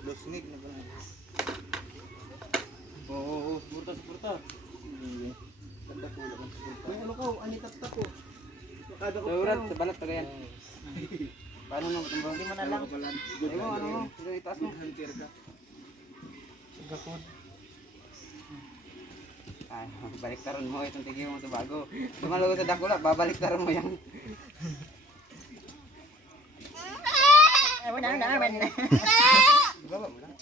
Dosnik na pala. Oo, suporta. Ano ko, anitap ko. Daurat, sa balat pa yan. Paano mo tumbang? Hindi mo na lang. Ano mo? Itaas mo. Sigapon. Ay, baliktaran mo itong tigil mo sa bago. Tumalo sa dakula, babaliktaran mo yan. Wala naman. Baba mo lang.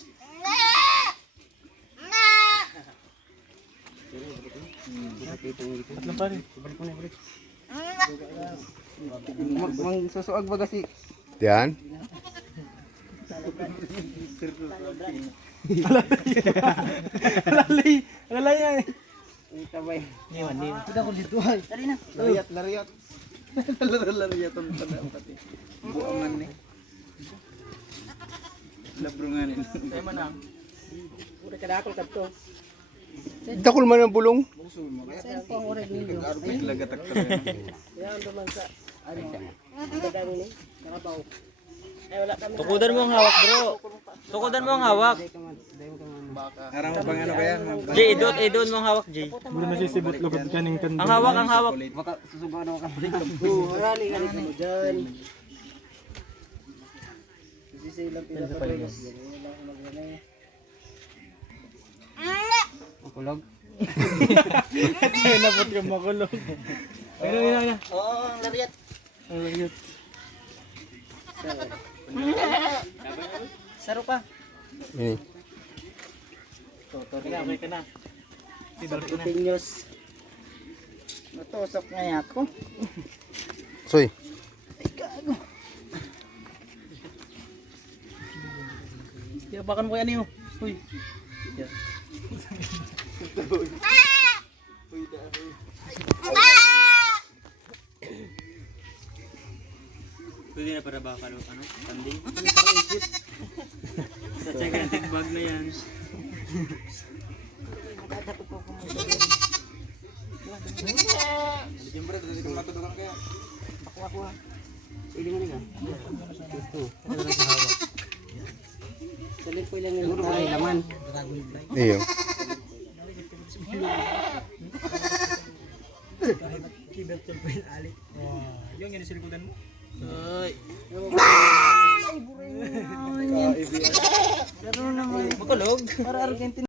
Tatlo pa rin. Balik mo na, balik. Mang susuag ba kasi? Yan. Alalay yan. Ita ba yun? Niwan. Kita ko dito ay. Dali na. Lariat. Lariat ang tanong pati. Buangan ni. Labrungan ni. Ay manang. Ura kadakol kadto. Dakol man ang bulong. Saan po ang oras ninyo? Arpit lagatak ka. Yan naman sa ano. Dagang ni Karabaw. Ay wala kami. Tukudan mo ang hawak, bro. Tukudan mo ang hawak. Arang mo bang ano ba yan? Jay, idon mo ang hawak, Jay. Muli masisibot lugod kaning kan. Ang hawak. Baka susugaw na ka. Marali ka mo dyan. Sisilang pinapatulos. Makulog. Napot ka makulog. Ayun. Oo, ang lariat. Ang lagyan. Saro pa. Ini. Okay ka na. Continuous. Natusok nga ako. Soy. Yabakan mo yan yun. Uy. Pwede na para baka ano? Tanding? Sa check ang tigbag na yan. Siyempre, dito kong matudugan kaya. Ako. Ili mo nga. Ito. Ano lang sa hawak? Salit ko lang yung Ay, laman. Iyo. yung yan silikudan mo. Ay. Ay, buray. Gano'n naman. Makulog. Para Argentina.